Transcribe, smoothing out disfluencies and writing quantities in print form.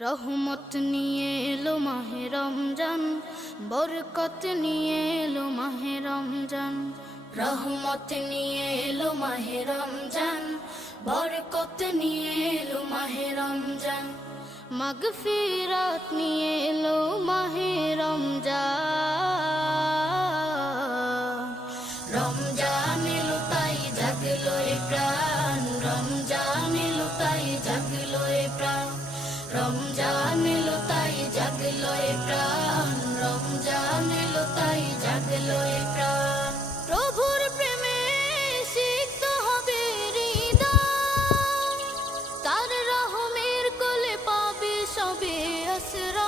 রহমত নিয়ে এলো মাহে রমজান, বরকত নিয়ে এলো মাহে রমজান। রহমত নিয়ে এলো মাহে রমজান, বরকত নিয়ে এলো মাহে রমজান। মাগফিরাত নিয়ে এলো মাহে রমজান। রমজান এলো তাই জাগলো এ প্রাণ, রমজান এলো তাই জাগলো এ প্রাণ। রমজান এলো তাই জাগলো এ প্রাণ, রমজান এলো তাই জাগলো এ প্রাণ। প্রভুর প্রেমে সিক্ত হবে হৃদয়, তার রহমের কোলে পাবে সবে আশ্রয়।